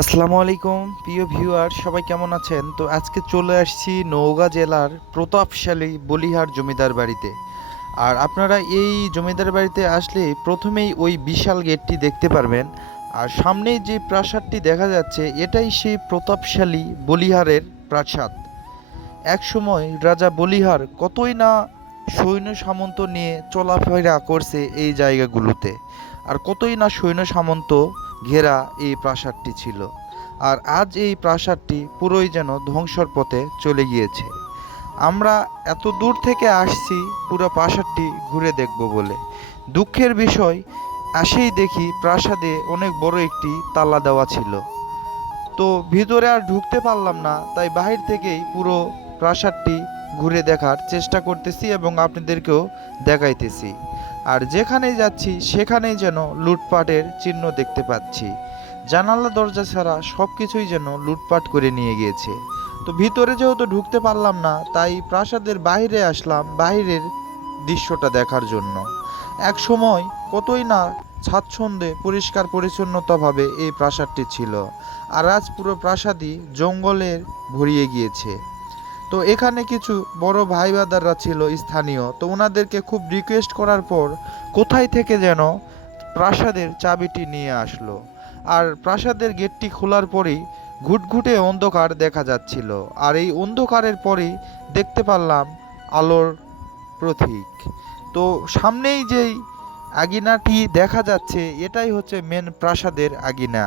আসসালামু আলাইকুম, প্রিয় ভিউয়ার, সবাই কেমন আছেন? তো আজকে চলে আসছি নওগাঁ জেলার প্রতাপশালী বলিহার জমিদার বাড়িতে। আর আপনারা এই জমিদার বাড়িতে আসলে প্রথমেই ওই বিশাল গেটটি দেখতে পারবেন। আর সামনেই যে প্রাসাদটি দেখা যাচ্ছে, এটাই সেই প্রতাপশালী বলিহারের প্রাসাদ। একসময় রাজা বলিহার কতই না সৈন্য সামন্ত নিয়ে চলাফেরা করছে এই জায়গাগুলোতে। আর কতই না সৈন্য সামন্ত ঘেরা এই প্রাসাদটি ছিল। আর আজ এই প্রাসাদটি পুরোই যেন ধ্বংসর পথে চলে গিয়েছে। আমরা এত দূর থেকে আসছি, পুরো প্রাসাদটি ঘুরে দেখব বলে। দুঃখের বিষয়, আসেই দেখি প্রাসাদে অনেক বড় একটি তালা দেওয়া ছিল। তো ভিতরে আর ঢুকতে পারলাম না, তাই বাহির থেকেই পুরো প্রাসাদটি ঘুরে দেখার চেষ্টা করতেছি এবং আপনাদেরকেও দেখাইতেছি। আর যেখানেই যাচ্ছি, সেখানেই যেন লুটপাটের চিহ্ন দেখতে পাচ্ছি। জানালা, দরজা ছাড়া সব কিছুই যেন লুটপাট করে নিয়ে গিয়েছে। তো ভিতরে যেহেতু ঢুকতে পারলাম না, তাই প্রাসাদের বাইরে আসলাম বাইরের দৃশ্যটা দেখার জন্য। এক সময় কতই না স্বাচ্ছন্দ্যে, পরিষ্কার পরিচ্ছন্নতাভাবে এই প্রাসাদটি ছিল। আর আজ পুরো প্রাসাদই জঙ্গলের ভরিয়ে গিয়েছে। তো এখানে কিছু বড় ভাই বাদাররা ছিল স্থানীয়। তো ওনাদেরকে খুব রিকোয়েস্ট করার পর কোথায় থেকে যেন প্রাসাদের চাবিটি নিয়ে আসলো। আর প্রাসাদের গেটটি খোলার পরেই ঘুটঘুটে অন্ধকার দেখা যাচ্ছিল। আর এই অন্ধকারের পরেই দেখতে পারলাম আলোর প্রতীক। তো সামনেই যেই আগিনাটি দেখা যাচ্ছে, এটাই হচ্ছে মেন প্রাসাদের আগিনা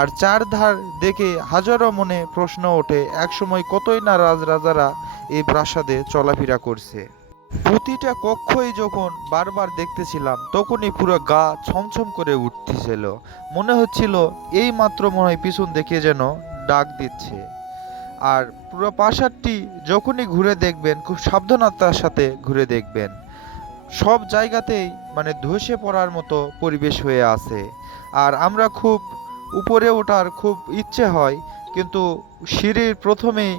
আর চারধার দেখে হাজারো মনে প্রশ্ন ওঠে, একসময় কতই না রাজরাজারা এই প্রাসাদে চলাফেরা করছে। প্রতিটা কক্ষই যখন বারবার দেখতেছিলাম, তখনই পুরো গা ছমছম করে উঠতেছিল। মনে হচ্ছিল এই মাত্র মনে হয় পিছন দেখে যেন ডাক দিচ্ছে। আর পুরো প্রাসাদটি যখনই ঘুরে দেখবেন, খুব সাবধানতার সাথে ঘুরে দেখবেন। সব জায়গাতেই মানে ধসে পড়ার মতো পরিবেশ হয়ে আছে। আর আমরা খুব উপরে ওঠার খুব ইচ্ছে হয়, কিন্তু সিঁড়ির প্রথমেই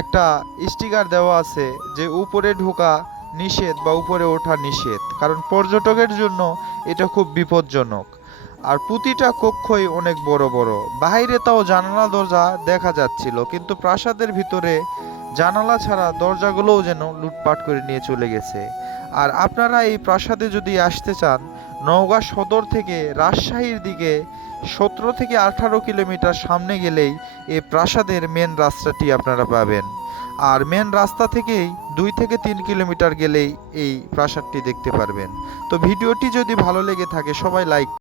একটা স্টিকার দেওয়া আছে যে উপরে ঢোকা নিষেধ বা উপরে ওঠা নিষেধ, কারণ পর্যটকের জন্য এটা খুব বিপজ্জনক। আর প্রতিটা কক্ষই অনেক বড় বড়। বাইরে তাও জানালা, দরজা দেখা যাচ্ছিল, কিন্তু প্রাসাদের ভিতরে জানালা ছাড়া দরজাগুলোও যেন লুটপাট করে নিয়ে চলে গেছে। আর আপনারা এই প্রাসাদে যদি আসতে চান, নওগাঁ সদর থেকে রাজশাহীর দিকে সতেরো থেকে আঠারো কিলোমিটার সামনে গেলেই এই প্রাসাদের মেন রাস্তাটি আপনারা পাবেন। আর মেন রাস্তা থেকেই দুই থেকে তিন কিলোমিটার গেলেই এই প্রাসাদটি দেখতে পারবেন। তো ভিডিওটি যদি ভালো লেগে থাকে, সবাই লাইক